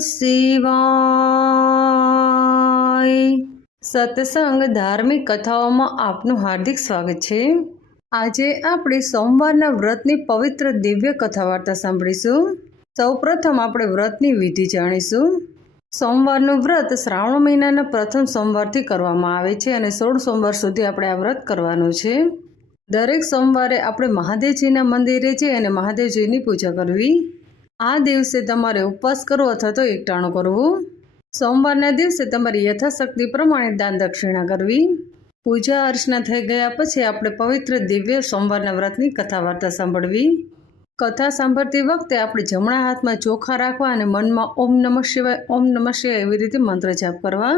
શિવાય. સત્સંગ ધાર્મિક કથાઓમાં આપનું હાર્દિક સ્વાગત છે. આજે આપણે સોમવારના વ્રતની પવિત્ર દિવ્ય કથા વાર્તા સાંભળીશું. સૌપ્રથમ આપણે વ્રતની વિધિ જાણીશું. સોમવારનું વ્રત શ્રાવણ મહિનાના પ્રથમ સોમવારથી કરવામાં આવે છે અને સોળ સોમવાર સુધી આપણે આ વ્રત કરવાનું છે. દરેક સોમવારે આપણે મહાદેવજીના મંદિરે જઈ અને મહાદેવજીની પૂજા કરવી. આ દિવસે તમારે ઉપવાસ કરવો અથવા તો એકટાણું કરવું. સોમવારના દિવસે તમારી યથાશક્તિ પ્રમાણે દાન દક્ષિણા કરવી. પૂજા અર્ચના થઈ ગયા પછી આપણે પવિત્ર દિવ્ય સોમવારના વ્રતની કથા વાર્તા સાંભળવી. કથા સાંભળતી વખતે આપણે જમણા હાથમાં ચોખા રાખવા અને મનમાં ઓમ નમઃ શિવાય, ઓમ નમઃ શિવાય એવી રીતે મંત્ર જાપ કરવા.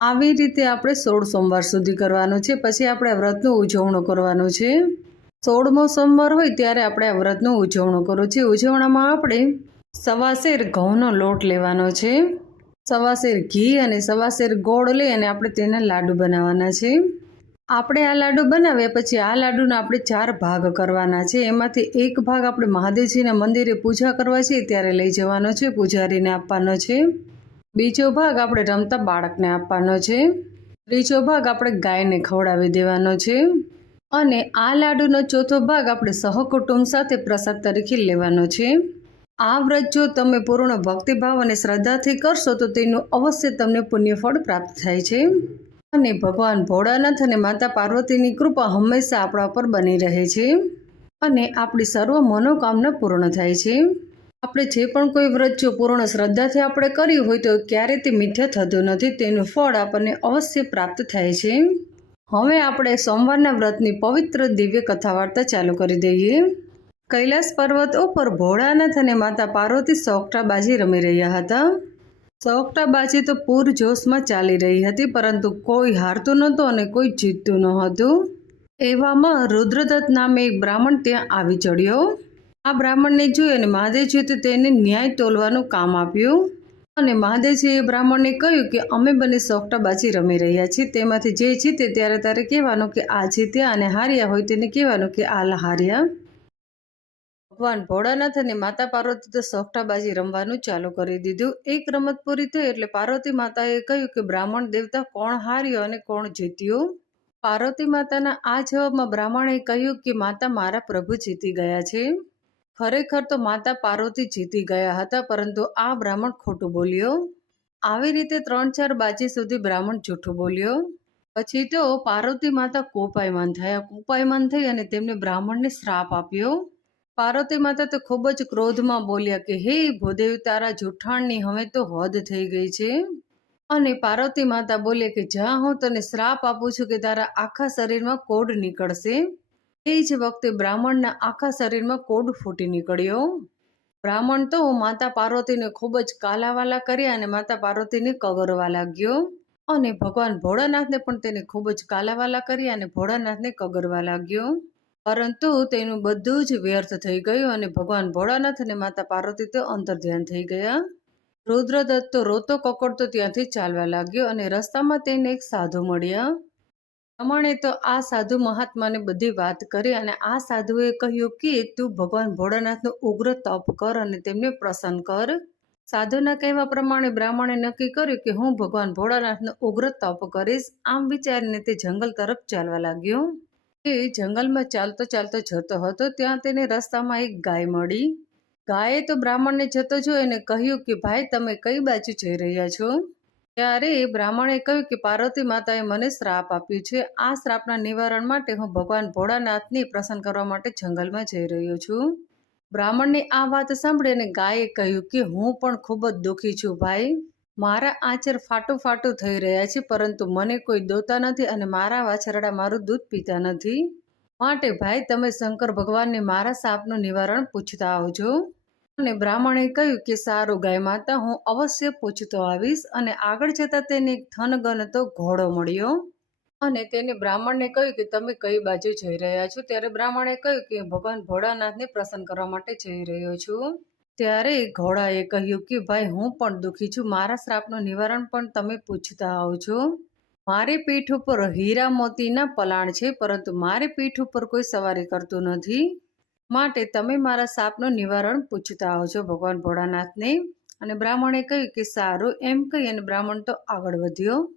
આવી રીતે આપણે સોળ સોમવાર સુધી કરવાનું છે. પછી આપણે વ્રતનું ઉજવણું કરવાનું છે. સોળમો સોમવાર હોય ત્યારે આપણે આ વ્રતનું ઉજવણું કરવું છે. ઉજવણામાં આપણે સવાસેર ઘઉંનો લોટ લેવાનો છે. સવાસેર ઘી અને સવાસેર ગોળ લઈ અને આપણે તેના લાડુ બનાવવાના છે. આપણે આ લાડુ બનાવ્યા પછી આ લાડુના આપણે ચાર ભાગ કરવાના છે. એમાંથી એક ભાગ આપણે મહાદેવજીના મંદિરે પૂજા કરવા છે, ત્યારે લઈ જવાનો છે, પૂજારીને આપવાનો છે. બીજો ભાગ આપણે રમતા બાળકને આપવાનો છે. ત્રીજો ભાગ આપણે ગાયને ખવડાવી દેવાનો છે. અને આ લાડુનો ચોથો ભાગ આપણે સહકુટુંબ સાથે પ્રસાદ તરીકે લેવાનો છે. આ વ્રત જો તમે પૂર્ણ ભક્તિભાવ અને શ્રદ્ધાથી કરશો તો તેનું અવશ્ય તમને પુણ્યફળ પ્રાપ્ત થાય છે. અને ભગવાન ભોળાનાથ અને માતા પાર્વતીની કૃપા હંમેશા આપણા પર બની રહે છે. અને આપણી સર્વ મનોકામના પૂર્ણ થાય છે. આપણે જે પણ કોઈ વ્રત જો પૂર્ણ શ્રદ્ધાથી આપણે કર્યું હોય તો ક્યારેય તે મીઠા થતું નથી. તેનું ફળ આપણને અવશ્ય પ્રાપ્ત થાય છે. હવે આપણે સોમવારના વ્રતની પવિત્ર દિવ્ય કથા વાર્તા ચાલુ કરી દઈએ. કૈલાસ પર્વત ઉપર ભોળાનાથ અને માતા પાર્વતી સોગટાબાજી રમી રહ્યા હતા. સોગટાબાજી તો પૂર જોશમાં ચાલી રહી હતી, પરંતુ કોઈ હારતું નહોતું અને કોઈ જીતતું ન હતું એવામાં રુદ્રદત્ત નામે એક બ્રાહ્મણ ત્યાં આવી ચડ્યો. આ બ્રાહ્મણને જોઈ અને મહાદેવજીએ તો તેને ન્યાય તોલવાનું કામ આપ્યું. અને મહાદેવજીએ બ્રાહ્મણને કહ્યું કે અમે બંને સોગટાબાજી રમી રહ્યા છીએ. તેમાંથી જે જીતે ત્યારે તારે કહેવાનું કે આ જીત્યા અને હાર્યા હોય તેને કહેવાનું કે આ હાર્યા. ભગવાન ભોળાનાથ અને માતા પાર્વતી તો સોગટાબાજી રમવાનું ચાલુ કરી દીધું. એક રમત પૂરી થઈ એટલે પાર્વતી માતાએ કહ્યું કે બ્રાહ્મણ દેવતા કોણ હાર્યો અને કોણ જીત્યું? પાર્વતી માતાના આ જવાબમાં બ્રાહ્મણે કહ્યું કે માતા મારા પ્રભુ જીતી ગયા છે. ખરેખર તો માતા પાર્વતી જીતી ગયા હતા, પરંતુ આ બ્રાહ્મણ ખોટું બોલ્યો? આવી રીતે ત્રણ ચાર બાજી સુધી બ્રાહ્મણ જૂઠું બોલ્યો? પછી તો પાર્વતી માતા કોપાયમાન થયા, કોપાયમાન થઈ અને તેમને બ્રાહ્મણને શ્રાપ આપ્યો. પાર્વતી માતા તો ખૂબ જ ક્રોધમાં બોલ્યા કે, હે ભૂદેવ, તારા જૂઠાણની હવે તો હદ થઈ ગઈ છે. અને પાર્વતી માતા બોલે કે જ્યાં હું તને શ્રાપ આપું છું કે તારા આખા શરીરમાં કોડ નીકળશે. એ જ વખતે બ્રાહ્મણના આખા શરીરમાં કોડ ફૂટી નીકળ્યો. બ્રાહ્મણ તો માતા પાર્વતીને ખૂબ જ કાલાવાલા કર્યા અને માતા પાર્વતીને કગરવા લાગ્યો. અને ભગવાન ભોળાનાથને પણ તેને ખૂબ જ કાલાવાલા કર્યા અને ભોળાનાથને કગરવા લાગ્યો. પરંતુ તેનું બધું જ વ્યર્થ થઈ ગયું અને ભગવાન ભોળાનાથ અને માતા પાર્વતી તો અંતર્ધ્યાન થઈ ગયા. રુદ્રદત્ત તો રોતો કકડતો ત્યાંથી ચાલવા લાગ્યો અને રસ્તામાં તેને એક સાધુ મળ્યા. પ્રમાણે તો આ સાધુ મહાત્માને બધી વાત કરી અને આ સાધુએ કહ્યું કે તું ભગવાન ભોળાનાથનો ઉગ્ર તપ કર અને તેમને પ્રસન્ન કર. સાધુના કહેવા પ્રમાણે બ્રાહ્મણે નક્કી કર્યું કે હું ભગવાન ભોળાનાથનો ઉગ્ર તપ કરીશ. આમ વિચારીને તે જંગલ તરફ ચાલવા લાગ્યો. તે જંગલમાં ચાલતો ચાલતો જતો હતો, ત્યાં તેને રસ્તામાં એક ગાય મળી. ગાયે તો બ્રાહ્મણને જતો જોઈને કહ્યું કે, ભાઈ, તમે કઈ બાજુ જઈ રહ્યા છો? ત્યારે બ્રાહ્મણે કહ્યું કે, પાર્વતી માતાએ મને શ્રાપ આપ્યું છે. આ શ્રાપના નિવારણ માટે હું ભગવાન ભોળાનાથને પ્રસન્ન કરવા માટે જંગલમાં જઈ રહ્યો છું. બ્રાહ્મણની આ વાત સાંભળી અને ગાયે કહ્યું કે, હું પણ ખૂબ જ દુઃખી છું ભાઈ. મારા આચર ફાટું ફાટું થઈ રહ્યા છે, પરંતુ મને કોઈ દોતા નથી અને મારા વાછરડા મારું દૂધ પીતા નથી. માટે ભાઈ, તમે શંકર ભગવાનને મારા સાપનું નિવારણ પૂછતા આવજો. અને બ્રાહ્મણે કહ્યું કે, સારું, ગાય માતા, હું અવશ્ય પૂછતો આવીશ અને આગળ જતાં તેને એક થનગનતો ઘોડો મળ્યો. અને તેને બ્રાહ્મણને કહ્યું કે, તમે કઈ બાજુ જઈ રહ્યા છો? ત્યારે બ્રાહ્મણે કહ્યું કે ભગવાન ભોળાનાથને પ્રસન્ન કરવા માટે જઈ રહ્યો છું. ત્યારે ઘોડાએ કહ્યું કે, ભાઈ, હું પણ દુઃખી છું. મારા શ્રાપનું નિવારણ પણ તમે પૂછતા આવો છો મારી પીઠ ઉપર હીરા મોતીના પલાણ છે, પરંતુ મારી પીઠ ઉપર કોઈ સવારી કરતું નથી. માટે તમે મારા સાપનું નિવારણ પૂછતા આવો છો ભગવાન ભોળાનાથને. અને બ્રાહ્મણે કહ્યું કે સારું એમ કહી અને બ્રાહ્મણ તો આગળ વધ્યો.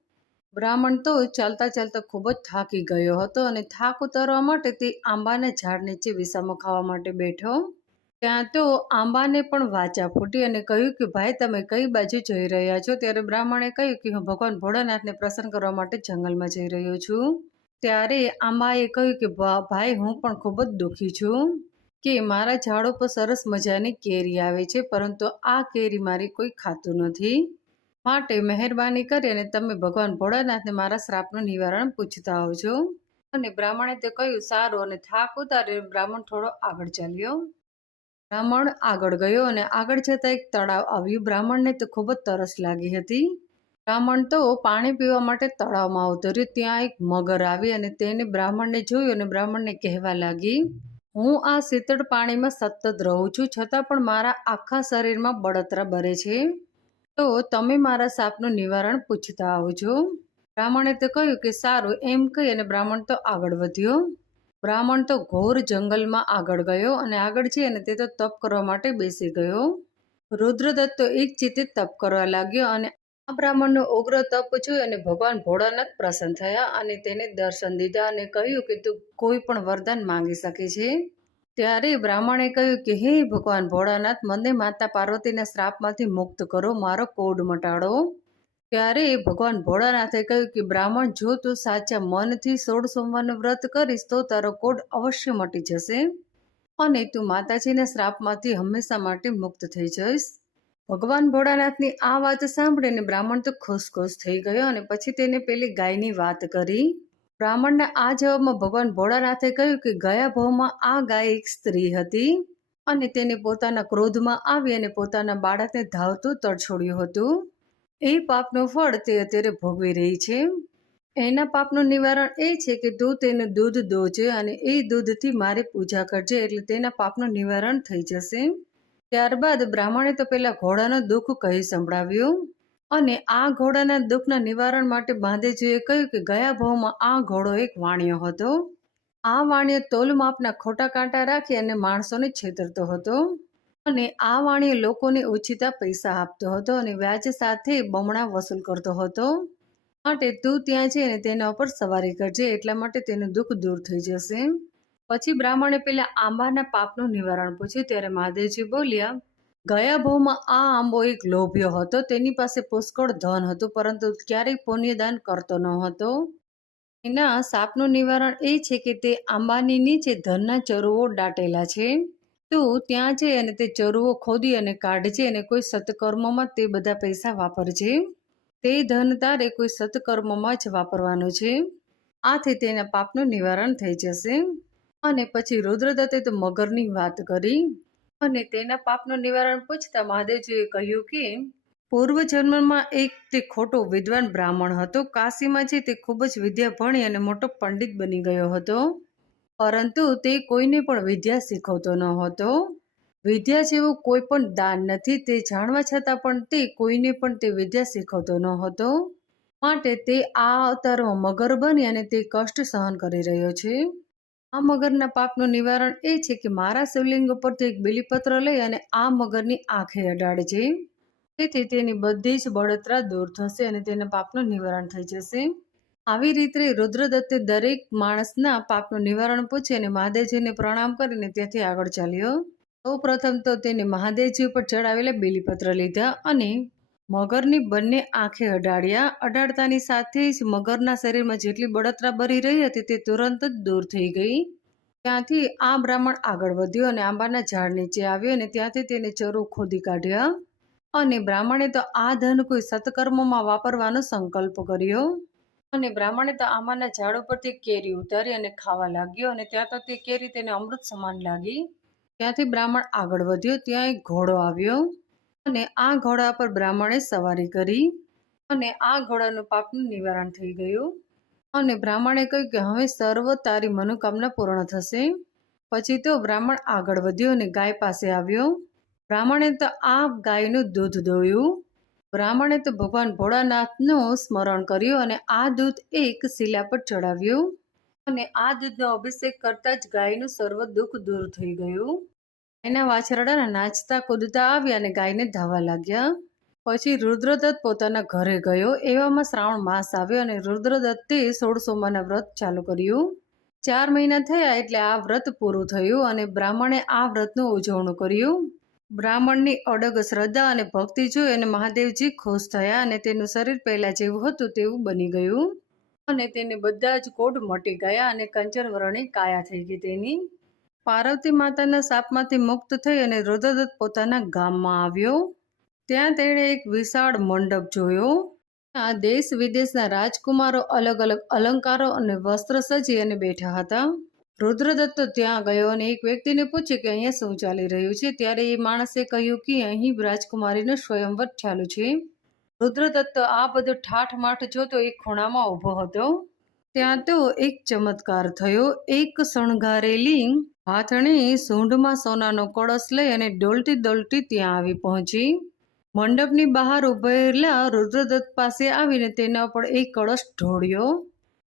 બ્રાહ્મણ તો ચાલતા ચાલતા ખૂબ જ થાકી ગયો હતો અને થાક ઉતારવા માટે તે આંબાના ઝાડ નીચે વિસામો ખાવા માટે બેઠો. ત્યાં તો આંબાને પણ વાચા ફૂટી અને કહ્યું કે ભાઈ તમે કઈ બાજુ જઈ રહ્યા છો? ત્યારે બ્રાહ્મણે કહ્યું કે હું ભગવાન ભોળાનાથને પ્રસન્ન કરવા માટે જંગલમાં જઈ રહ્યો છું. ત્યારે આંબાએ કહ્યું કે "ભા- ભાઈ હું પણ ખૂબ જ દુઃખી છું. કે મારા ઝાડ ઉપર સરસ મજાની કેરી આવે છે, પરંતુ આ કેરી મારી કોઈ ખાતું નથી. માટે મહેરબાની કરી અને તમે ભગવાન ભોળાનાથને મારા શ્રાપનું નિવારણ પૂછતા આવજો. અને બ્રાહ્મણે તે કહ્યું, સારું અને થાક ઉતારી બ્રાહ્મણ થોડો આગળ ચાલ્યો. બ્રાહ્મણ આગળ ગયો અને આગળ જતાં એક તળાવ આવ્યું. બ્રાહ્મણને તો ખૂબ જ તરસ લાગી હતી. બ્રાહ્મણ તો પાણી પીવા માટે તળાવમાં ઉતર્યું ત્યાં એક મગર આવી અને તેને બ્રાહ્મણને જોયું અને બ્રાહ્મણને કહેવા લાગી હું આ શીતળ પાણીમાં સતત રહું છું, છતાં પણ મારા આખા શરીરમાં બળતરા ભરે છે. તો તમે મારા સાપનું નિવારણ પૂછતા આવો છો બ્રાહ્મણે તો કહ્યું કે સારું, એમ કહી અને બ્રાહ્મણ તો આગળ વધ્યો. બ્રાહ્મણ તો ઘોર જંગલમાં આગળ ગયો અને આગળ જઈ અને તે તો તપ કરવા માટે બેસી ગયો. રુદ્રદત્ત તો એક ચિત્તે તપ કરવા લાગ્યો અને આ બ્રાહ્મણનો ઉગ્ર તપ જોઈ અને ભગવાન ભોળાનાથ પ્રસન્ન થયા અને તેને દર્શન દીધા અને કહ્યું કે તું કોઈ પણ વરદાન માંગી શકે છે? ત્યારે બ્રાહ્મણે કહ્યું કે, હે ભગવાન ભોળાનાથ, મને માતા પાર્વતીના શ્રાપમાંથી મુક્ત કરો, મારો કોડ મટાડો. ત્યારે ભગવાન ભોળાનાથે કહ્યું કે, બ્રાહ્મણ, જો તું સાચા મનથી સોળ સોમવારનું વ્રત કરીશ, તો તારો કોડ અવશ્ય મટી જશે અને તું માતાજીના શ્રાપમાંથી હંમેશા માટે મુક્ત થઈ જઈશ. ભગવાન ભોળાનાથની આ વાત સાંભળીને બ્રાહ્મણ તો ખુશ ખુશ થઈ ગયો અને પછી તેને પેલી ગાયની વાત કરી. બ્રાહ્મણના આ જવાબમાં ભગવાન ભોળાનાથે કહ્યું કે ગયા ભાવમાં આ ગાય એક સ્ત્રી હતી અને તેને પોતાના ક્રોધમાં આવી અને પોતાના બાળકને ધાવતું તરછોડ્યું હતું. એ પાપનું ફળ તે અત્યારે ભોગવી રહી છે. એના પાપનું નિવારણ એ છે કે તું તેનું દૂધ દોજે અને એ દૂધથી મારે પૂજા કરજે એટલે તેના પાપનું નિવારણ થઈ જશે. ત્યારબાદ બ્રાહ્મણે તો પેલા ઘોડાનું દુઃખ કહી સંભળાવ્યું અને આ ઘોડાના દુઃખના નિવારણ માટે બાંધેજીએ કહ્યું કે ગયા ભાવમાં આ ઘોડો એક વાણિયો હતો. આ વાણિયો તોલ માપના ખોટા કાંટા રાખી અને માણસોને છેતરતો હતો અને આ વાણિયો લોકોને ઓછીતા પૈસા આપતો હતો અને વ્યાજ સાથે બમણા વસૂલ કરતો હતો. માટે તું ત્યાં જઈને તેના ઉપર સવારી કરજે, એટલા માટે તેનું દુઃખ દૂર થઈ જશે. પછી બ્રાહ્મણે પેલા આંબાના પાપનું નિવારણ પૂછ્યું, ત્યારે મહાદેવજી બોલ્યા, ગયા ભાવમાં આ આંબો એક લોભ્યો હતો, તેની પાસે પુષ્કળ ધન હતું, પરંતુ ક્યારેય પુણ્યદાન કરતો ન હતો. એના સાપનું નિવારણ એ છે કે તે આંબાની નીચે ધનના ચરુઓ દાટેલા છે. તો ત્યાં છે અને તે ચરુઓ ખોદી અને કાઢજે અને કોઈ સત્કર્મમાં તે બધા પૈસા વાપરજે. તે ધન તારે કોઈ સત્કર્મમાં જ વાપરવાનું છે. આથી તેના પાપનું નિવારણ થઈ જશે. અને પછી રુદ્રદત્તે તો મગરની વાત કરી અને તેના પાપનું નિવારણ પૂછતા મહાદેવજીએ કહ્યું કે પૂર્વ જન્મમાં એક તે ખોટો વિદ્વાન બ્રાહ્મણ હતો. કાશીમાં જે તે ખૂબ જ વિદ્યા ભણી અને મોટો પંડિત બની ગયો હતો. પરંતુ તે કોઈને પણ વિદ્યા શીખવતો ન હતો. વિદ્યા જેવું કોઈ પણ દાન નથી. તે જાણવા છતાં પણ તે કોઈને પણ તે વિદ્યા શીખવતો ન હતો. માટે તે આ અવતારમાં મગર બની અને તે કષ્ટ સહન કરી રહ્યો છે. આ મગરના પાપનું નિવારણ એ છે કે મારા શિવલિંગ ઉપરથી એક બિલીપત્ર લઈ અને આ મગરની આંખે અડાડજે તેથી તેની બધી જ બળતરા દૂર થશે અને તેના પાપનું નિવારણ થઈ જશે. આવી રીતે રુદ્રદત્તે દરેક માણસના પાપનું નિવારણ પૂછી અને મહાદેવજીને પ્રણામ કરીને ત્યાંથી આગળ ચાલ્યો. સૌ પ્રથમ તો તેને મહાદેવજી ઉપર ચડાવેલા બેલીપત્ર લીધા અને મગરની બંને આંખે અડાડ્યા. અડાડતાની સાથે જ મગરના શરીરમાં જેટલી બળતરા બળી રહી હતી તે તુરંત જ દૂર થઈ ગઈ. ત્યાંથી આ બ્રાહ્મણ આગળ વધ્યો અને આંબાના ઝાડ નીચે આવ્યો અને ત્યાંથી તેને ચરુ ખોદી કાઢ્યા. અને બ્રાહ્મણે તો આ ધન કોઈ સત્કર્મમાં વાપરવાનો સંકલ્પ કર્યો. અને બ્રાહ્મણે તો આંબાના ઝાડ ઉપરથી કેરી ઉતારી અને ખાવા લાગ્યો અને ત્યાં તો તે કેરી તેને અમૃત સમાન લાગી. ત્યાંથી બ્રાહ્મણ આગળ વધ્યો, ત્યાં એક ઘોડો આવ્યો. અને આ ઘોડા પર બ્રાહ્મણે સવારી કરી અને આ ઘોડાનું પાપનું નિવારણ થઈ ગયું. અને બ્રાહ્મણે કહ્યું કે, હવે સર્વ તારી મનોકામના પૂર્ણ થશે. પછી તો બ્રાહ્મણ આગળ વધ્યો અને ગાય પાસે આવ્યો. બ્રાહ્મણે તો આ ગાયનું દૂધ દોયું બ્રાહ્મણે તો ભગવાન ભોળાનાથનું સ્મરણ કર્યું અને આ દૂધ એક શિલા પર ચડાવ્યું. અને આ દૂધનો અભિષેક કરતાં જ ગાયનું સર્વ દુઃખ દૂર થઈ ગયું. એના વાછરડાના નાચતા, કૂદતા આવ્યા અને ગાયને ધાવા લાગ્યા. પછી રુદ્રદત્ત પોતાના ઘરે ગયો. એવામાં શ્રાવણ માસ આવ્યો અને રુદ્રદત્તે સોળ સોમવારના વ્રત ચાલુ કર્યું. ચાર મહિના થયા એટલે આ વ્રત પૂરું થયું અને બ્રાહ્મણે આ વ્રતનું ઉજવણું કર્યું. બ્રાહ્મણની અડગ શ્રદ્ધા અને ભક્તિ જોઈ અને મહાદેવજી ખુશ થયા અને તેનું શરીર પહેલા જેવું હતું તેવું બની ગયું. અને તેને બધા જ કોડ મટી ગયા અને કંચનવરણી કાયા થઈ ગઈ તેની. પાર્વતી માતાના સાપમાંથી મુક્ત થઈ અને રુદ્રદત્ત પોતાના ગામમાં આવ્યો. ત્યાં તેણે એક વિશાળ મંડપ જોયો. આ દેશ વિદેશના રાજકુમારો અલગ અલગ અલંકારો અને વસ્ત્ર સજી અને બેઠા હતા. રુદ્રદત્ત ત્યાં ગયો અને એક વ્યક્તિને પૂછ્યું કે અહીંયા શું ચાલી રહ્યું છે? ત્યારે એ માણસે કહ્યું કે અહીં રાજકુમારીનો સ્વયંવર ચાલુ છે. રુદ્રદત્ત આ બધું ઠાઠમાઠ જોતો એક ખૂણામાં ઊભો હતો. ત્યાં તો એક ચમત્કાર થયો. એક શણગારેલી હાથણી સૂંઢમાં સોનાનો કળશ લઈ અને ડોલતી ડોલતી ત્યાં આવી પહોંચી. મંડપની બહાર ઉભેલા રુદ્રદત્ત પાસે આવીને તેના પર એક કળશ ઢોળ્યો.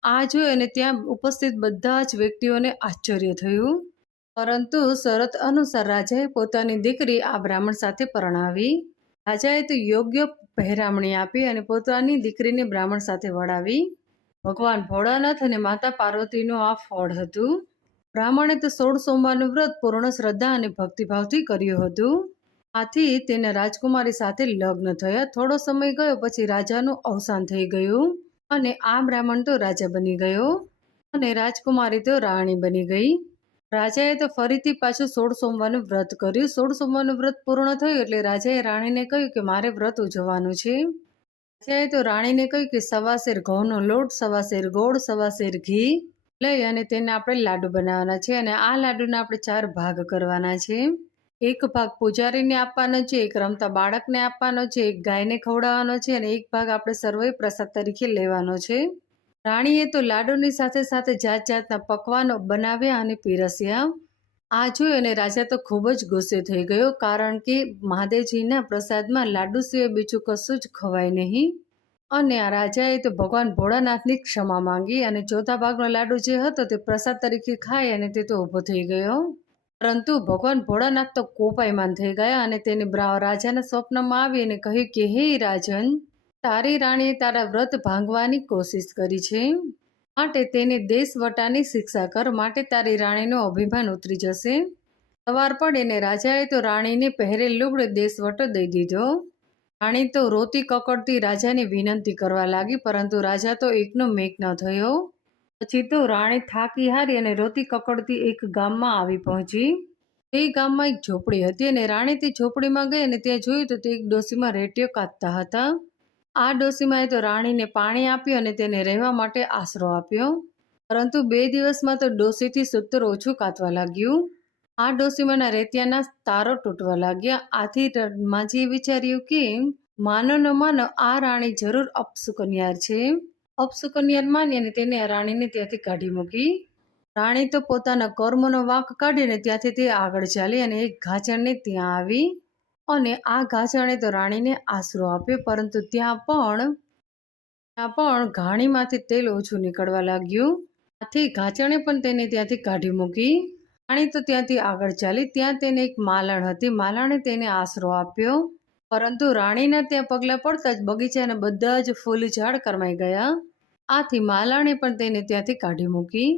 આ જોઈ અને ત્યાં ઉપસ્થિત બધા જ વ્યક્તિઓને આશ્ચર્ય થયું. પરંતુ શરત અનુસાર રાજાએ પોતાની દીકરી આ બ્રાહ્મણ સાથે પરણાવી. રાજાએ તો યોગ્ય પહેરામણી આપી અને પોતાની દીકરીને બ્રાહ્મણ સાથે વળાવી. ભગવાન ભોળાનાથ અને માતા પાર્વતીનું આ ફળ હતું. બ્રાહ્મણે તો સોળ સોમવારનું વ્રત પૂર્ણ શ્રદ્ધા અને ભક્તિભાવથી કર્યું હતું. આથી તેના રાજકુમારી સાથે લગ્ન થયા. થોડો સમય ગયો પછી રાજાનું અવસાન થઈ ગયું અને આ બ્રાહ્મણ તો રાજા બની ગયો અને રાજકુમારી તો રાણી બની ગઈ. રાજાએ તો ફરીથી પાછું સોળ સોમવારનું વ્રત કર્યું. સોળ સોમવારનું વ્રત પૂર્ણ થયું એટલે રાજાએ રાણીને કહ્યું કે મારે વ્રત ઉજવવાનું છે. રાજાએ તો રાણીને કહ્યું કે સવા શેર ઘઉંનો લોટ સવા શેર ગોળ સવા શેર ઘી લઈ અને તેને આપણે લાડુ બનાવવાના છે અને આ લાડુના આપણે ચાર ભાગ કરવાના છે. એક ભાગ પૂજારીને આપવાનો છે, એક રમતા બાળકને આપવાનો છે, એક ગાયને ખવડાવવાનો છે અને એક ભાગ આપણે સર્વે પ્રસાદ તરીકે લેવાનો છે. રાણીએ તો લાડુની સાથે સાથે જાત જાતના પકવાનો બનાવ્યા અને પીરસ્યા. આ જોઈ અને રાજા તો ખૂબ જ ગુસ્સે થઈ ગયો, કારણ કે મહાદેવજીના પ્રસાદમાં લાડુ સિવાય બીજું કશું જ ખવાય નહીં. અને આ રાજાએ તો ભગવાન ભોળાનાથની ક્ષમા માંગી અને ચોથા ભાગનો લાડુ જે હતો તે પ્રસાદ તરીકે ખાઈ અને તે તો ઊભો થઈ ગયો. પરંતુ ભગવાન ભોળાનાથ તો કોપાયમાન થઈ ગયા અને તેને રાજાના સ્વપ્નમાં આવી અને કહ્યું કે, હે રાજન, તારી રાણીએ તારા વ્રત ભાંગવાની કોશિશ કરી છે. માટે તેને દેશવટાની શિક્ષા કર માટે તારી રાણીનો અભિમાન ઉતરી જશે. સવાર પડે ને રાજાએ તો રાણીને પહેરેલ લુગડે દેશવટો દઈ દીધો. રાણી તો રોતી કકડતી રાજાને વિનંતી કરવા લાગી, પરંતુ રાજા તો એકનો મેઘ ન થયો. પછી તો રાણી થાકી હારી અને રોતી કકડતી એક ગામમાં આવી પહોંચી. તે ગામમાં એક ઝોપડી હતી અને રાણી તે ઝોપડીમાં ગઈ અને ત્યાં જોયું તો તે એક ડોસીમાં રેટીઓ કાઢતા હતા. આ ડોસીમાએ તો રાણીને પાણી આપ્યું અને તેને રહેવા માટે આશરો આપ્યો. પરંતુ બે દિવસમાં તો ડોસીથી સૂતર ઓછું કાતવા લાગ્યું. આ ડોસીમાના રેતિયાના તારો તૂટવા લાગ્યા. આથી માજીએ વિચાર્યું કે, માનો ન માનો, આ રાણી જરૂર અપસુકન્યાર છે. અપસુકન્યાર માની અને તેને આ રાણીને ત્યાંથી કાઢી મૂકી. રાણી તો પોતાના કર્મનો વાંક કાઢીને ત્યાંથી તે આગળ ચાલી અને એક ઘાચણને ત્યાં આવી. અને આ ઘાચણે તો રાણીને આશરો આપ્યો, પરંતુ ત્યાં પણ ત્યાં પણ ઘાણીમાંથી તેલ ઓછું નીકળવા લાગ્યું. આથી ઘાચણે પણ તેને ત્યાંથી કાઢી મૂકી. રાણી તો ત્યાંથી આગળ ચાલી, ત્યાં તેને એક માલણ હતી. માલણે તેને આશરો આપ્યો, પરંતુ રાણીના ત્યાં પગલાં પડતા જ બગીચાના બધા જ ફૂલ ઝાડ કરમાઈ ગયા. આથી માલાણે પણ તેને ત્યાંથી કાઢી મૂકી.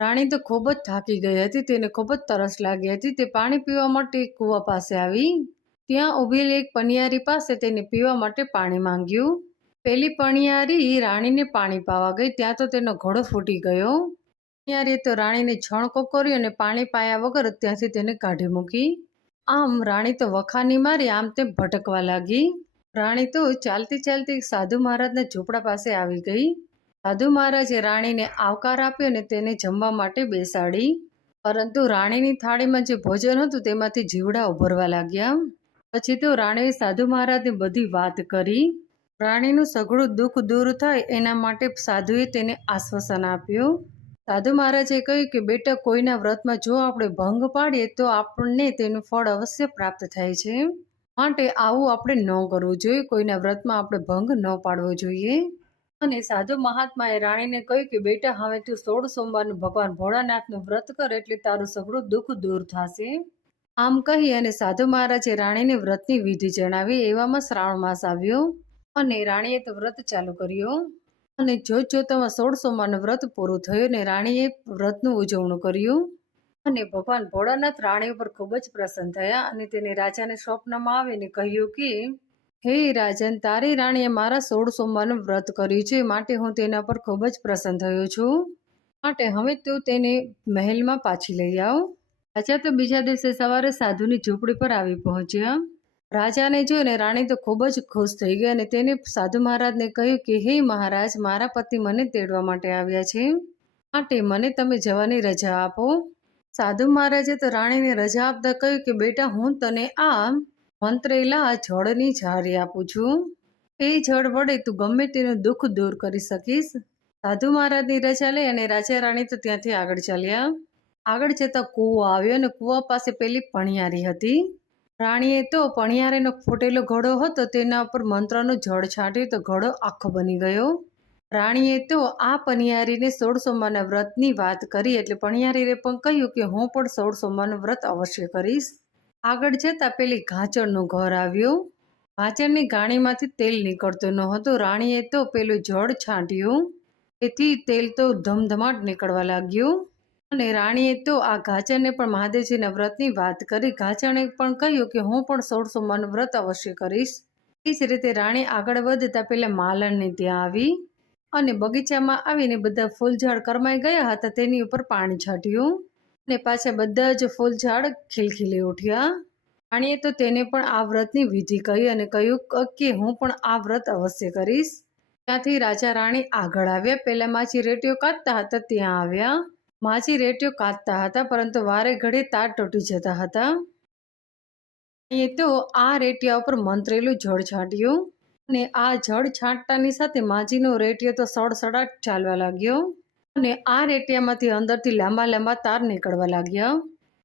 રાણી તો ખૂબ જ થાકી ગઈ હતી, તેને ખૂબ જ તરસ લાગી હતી. તે પાણી પીવા માટે કૂવા પાસે આવી. ત્યાં ઊભેલી એક પનિયારી પાસે તેને પીવા માટે પાણી માંગ્યું. પેલી પણિયારી રાણીને પાણી પાવા ગઈ, ત્યાં તો તેનો ઘોડો ફૂટી ગયો. પણિયારીએ તો રાણીને છણકો કર્યો અને પાણી પાયા વગર ત્યાંથી તેને કાઢી મૂકી. આમ રાણી તો વખાની મારી, આમ તેમ ભટકવા લાગી. રાણી તો ચાલતી ચાલતી સાધુ મહારાજના ઝૂંપડા પાસે આવી ગઈ. સાધુ મહારાજે રાણીને આવકાર આપ્યો અને તેને જમવા માટે બેસાડી. પરંતુ રાણીની થાળીમાં જે ભોજન હતું તેમાંથી જીવડા ઉભરવા લાગ્યા. પછી તો રાણીએ સાધુ મહારાજને બધી વાત કરી. રાણીનું સઘળું દુઃખ દૂર થાય એના માટે સાધુએ તેને આશ્વાસન આપ્યું. સાધુ મહારાજે કહ્યું કે, બેટા, કોઈના વ્રતમાં જો આપણે ભંગ પાડીએ તો આપણને તેનું ફળ અવશ્ય પ્રાપ્ત થાય છે. માટે આવું આપણે ન કરવું જોઈએ. કોઈના વ્રતમાં આપણે ભંગ ન પાડવો જોઈએ. અને સાધુ મહાત્માએ રાણીને કહ્યું કે, બેટા, હવે તું સોળ સોમવારનું ભગવાન ભોળાનાથનું વ્રત કર એટલે તારું સઘળું દુઃખ દૂર થશે. આમ કહી અને સાધુ મહારાજે રાણીને વ્રતની વિધિ જણાવી એવામાં શ્રાવણ માસ આવ્યો અને રાણીએ તો વ્રત ચાલુ કર્યું અને જોત જોતામાં સોળ સોમવારનું વ્રત પૂરું થયું અને રાણીએ વ્રતનું ઉજવણું કર્યું અને ભગવાન ભોળાનાથ રાણી ઉપર ખૂબ જ પ્રસન્ન થયા અને તેને રાજાને સ્વપ્નમાં આવીને કહ્યું કે, હે રાજન, તારી રાણીએ મારા સોળ સોમવારનું વ્રત કર્યું છે, માટે હું તેના પર ખૂબ જ પ્રસન્ન થયો છું. માટે હવે તું તેને મહેલમાં પાછી લઈ આવ. રાજા તો બીજા દિવસે સવારે સાધુની ઝૂંપડી પર આવી પહોંચ્યા રાજાને જોઈને રાણી તો ખૂબ જ ખુશ થઈ ગઈ અને તેને સાધુ મહારાજને કહ્યું કે, હે મહારાજ, મારા પતિ મને તેડવા માટે આવ્યા છે. માટે મને તમે જવાની રજા આપો. સાધુ મહારાજે તો રાણીને રજા આપતા કહ્યું કે, બેટા, હું તને આ મંત્રેલા જળની ઝારી આપું છું. એ જળ વડે તું ગમે તેનું દુઃખ દૂર કરી શકીશ. સાધુ મહારાજની રજા લઈ અને રાજા રાણી તો ત્યાંથી આગળ ચાલ્યા. આગળ જતા કૂવો આવ્યો અને કૂવા પાસે પેલી પણિયારી હતી. રાણીએ તો પણિયારીનો ફૂટેલો ઘડો હતો, તેના ઉપર મંત્રનું જળ છાંટ્યું તો ઘડો આખો બની ગયો. રાણીએ તો આ પણિયારીને સોળ સોમવારના વ્રતની વાત કરી એટલે પણિયારીએ પણ કહ્યું કે હું પણ સોળ સોમવારનું વ્રત અવશ્ય કરીશ. આગળ જતાં પેલી ઘાંચરનું ઘર આવ્યું. ઘાંચરની ગાણીમાંથી તેલ નીકળતું ન હતું રાણીએ તો પેલું જળ છાંટ્યું. તેથી તેલ તો ધમધમાટ નીકળવા લાગ્યું. અને રાણીએ તો આ ઘાચરને પણ મહાદેવજીના વ્રતની વાત કરી. ઘાચરણે પણ કહ્યું કે, હું પણ સોળસો મન વ્રત અવશ્ય કરીશ. એ જ રીતે રાણી આગળ વધતા પહેલાં માલણને ત્યાં આવી અને બગીચામાં આવીને બધા ફૂલઝાડ કરમાઈ ગયા હતા. તેની ઉપર પાણી છાંટ્યું અને પાછા બધા જ ફૂલઝાડ ખીલખીલી ઉઠ્યા. રાણીએ તો તેને પણ આ વ્રતની વિધિ કહી અને કહ્યું કે હું પણ આ વ્રત અવશ્ય કરીશ. ત્યાંથી રાજા રાણી આગળ આવ્યા. પહેલાં માછી રેટીઓ કાઢતા હતા, ત્યાં આવ્યા. માછી રેટીઓ કાઢતા હતા, પરંતુ વારે ઘડી તાર તૂટી જતા હતા. એ તો આ રેટિયા ઉપર મંત્રેલું જળ છાંટ્યું અને આ જળ છાંટતાની સાથે માજીનો રેટિયો તો સડસડાટ ચાલવા લાગ્યો અને આ રેટિયામાંથી અંદરથી લાંબા લાંબા તાર નીકળવા લાગ્યા.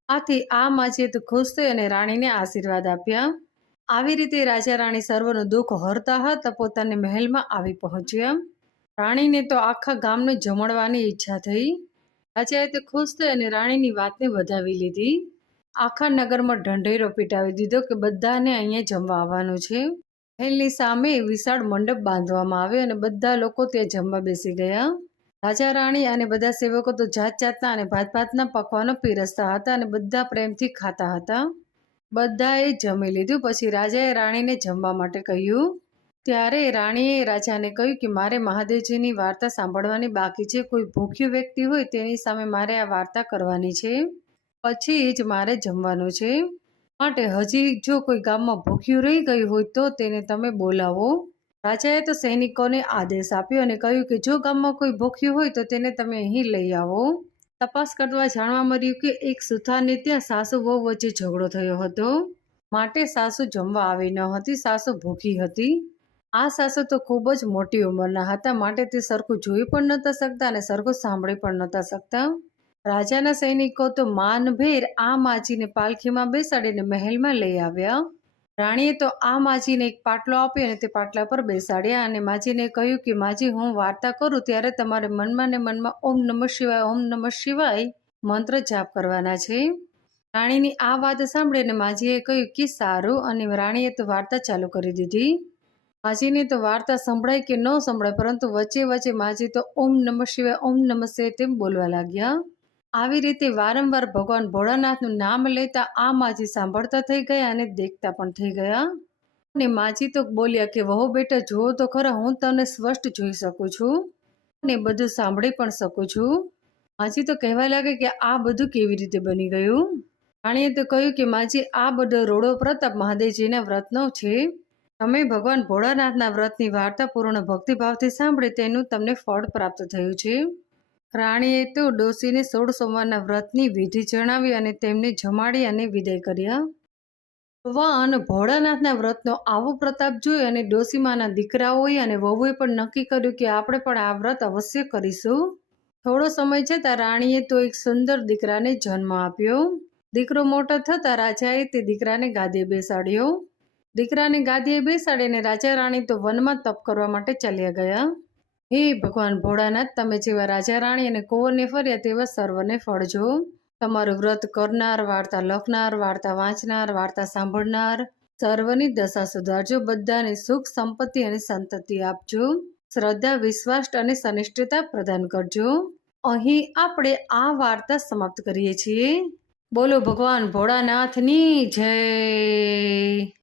આથી આ માજીએ તો ખુશ થઈ અને રાણીને આશીર્વાદ આપ્યા. આવી રીતે રાજા રાણી સર્વનું દુઃખ હરતા હતા, પોતાને મહેલમાં આવી પહોંચ્યા. રાણીને તો આખા ગામને જમણવાની ઈચ્છા થઈ. રાજાએ તે ખુશ થઈ અને રાણીની વાતને વધાવી લીધી. આખા નગરમાં ઢંઢેરો પીટાવી દીધો કે બધાને અહીંયા જમવા આવવાનું છે. મહેલની સામે વિશાળ મંડપ બાંધવામાં આવ્યો અને બધા લોકો ત્યાં જમવા બેસી ગયા. રાજા રાણી અને બધા સેવકો તો જાત જાતના અને ભાત ભાતના પકવાનો પીરસતા હતા અને બધા પ્રેમથી ખાતા હતા. બધાએ જમી લીધું, પછી રાજાએ રાણીને જમવા માટે કહ્યું ત્યારે રાણીએ રાજાને કહ્યું કે મારે મહાદેવજીની વાર્તા સાંભળવાની બાકી છે. કોઈ ભૂખ્યું વ્યક્તિ હોય તેની સામે મારે આ વાર્તા કરવાની છે. પછી જ મારે જમવાનું છે. માટે હજી જો કોઈ ગામમાં ભૂખ્યું રહી ગયું હોય તો તેને તમે બોલાવો. રાજાએ તો સૈનિકોને આદેશ આપ્યો અને કહ્યું કે જો ગામમાં કોઈ ભૂખ્યું હોય તો તેને તમે અહીં લઈ આવો. તપાસ કરવા જાણવા મળ્યું કે એક સુથારને ત્યાં સાસુ વહુ વચ્ચે ઝઘડો થયો હતો. માટે સાસુ જમવા આવી ન હતી. સાસુ ભૂખી હતી. આ સાસુ તો ખૂબ જ મોટી ઉંમરના હતા, માટે તે સરખું જોઈ પણ નહોતા શકતા અને સરખું સાંભળી પણ નહોતા શકતા. રાજાના સૈનિકો તો માનભેર આ માજીને પાલખીમાં બેસાડીને મહેલમાં લઈ આવ્યા. રાણીએ તો આ માજીને એક પાટલો આપ્યો અને તે પાટલા પર બેસાડ્યા અને માજીને કહ્યું કે, માજી, હું વાર્તા કરું ત્યારે તમારે મનમાં ને મનમાં ઓમ નમઃ શિવાય, ઓમ નમઃ શિવાય મંત્ર જાપ કરવાના છે. રાણીની આ વાત સાંભળીને માજીએ કહ્યું કે, સારું. અને રાણીએ તો વાર્તા ચાલુ કરી દીધી. માજીને તો વાર્તા સંભળાય કે ન સંભળાય, પરંતુ વચ્ચે વચ્ચે માજી તો ઓમ નમઃ શિવાય, ઓમ નમસ્તે તેમ બોલવા લાગ્યા. આવી રીતે વારંવાર ભગવાન ભોળાનાથનું નામ લેતા આ માજી સાંભળતા થઈ ગયા અને દેખતા પણ થઈ ગયા. અને માજી તો બોલ્યા કે, વહુ બેટા, જુઓ તો ખરા હું તને સ્પષ્ટ જોઈ શકું છું અને બધું સાંભળી પણ શકું છું. માજી તો કહેવા લાગે કે આ બધું કેવી રીતે બની ગયું? રાણીએ તો કહ્યું કે, માજી, આ બધો રોડો પ્રતાપ મહાદેવજીના વ્રતનો છે. તમે ભગવાન ભોળાનાથના વ્રતની વાર્તા પૂર્ણ ભક્તિભાવથી સાંભળી તેનું તમને ફળ પ્રાપ્ત થયું છે. રાણીએ તો ડોસીને સોળ સોમવારના વ્રતની વિધિ જણાવી અને તેમને જમાડી અને વિદાય કર્યા. ભગવાન ભોળાનાથના વ્રતનો આવો પ્રતાપ જોઈ અને ડોસીમાના દીકરાઓએ અને વહુએ પણ નક્કી કર્યું કે આપણે પણ આ વ્રત અવશ્ય કરીશું. થોડો સમય જતાં રાણીએ તો એક સુંદર દીકરાને જન્મ આપ્યો. દીકરો મોટો થતાં રાજાએ તે દીકરાને ગાદે બેસાડ્યો. દીકરાને ગાદીએ બેસાડીને રાજા રાણી તો વનમાં તપ કરવા માટે ચાલ્યા ગયા. હે ભગવાન ભોળાનાથ, તમે જેવા રાજા રાણી અને કુંવરને ફર્યા તેવા સર્વને ફળજો. તમારું વ્રત કરનાર, વાર્તા લખનાર, વાર્તા વાંચનાર, વાર્તા સાંભળનાર સર્વની દશા સુધારજો, બધાને સુખ, સંપત્તિ અને સંતતિ આપજો. શ્રદ્ધા, વિશ્વાસ અને સનિષ્ઠતા પ્રદાન કરજો. અહીં આપણે આ વાર્તા સમાપ્ત કરીએ છીએ. બોલો ભગવાન ભોળાનાથની જય.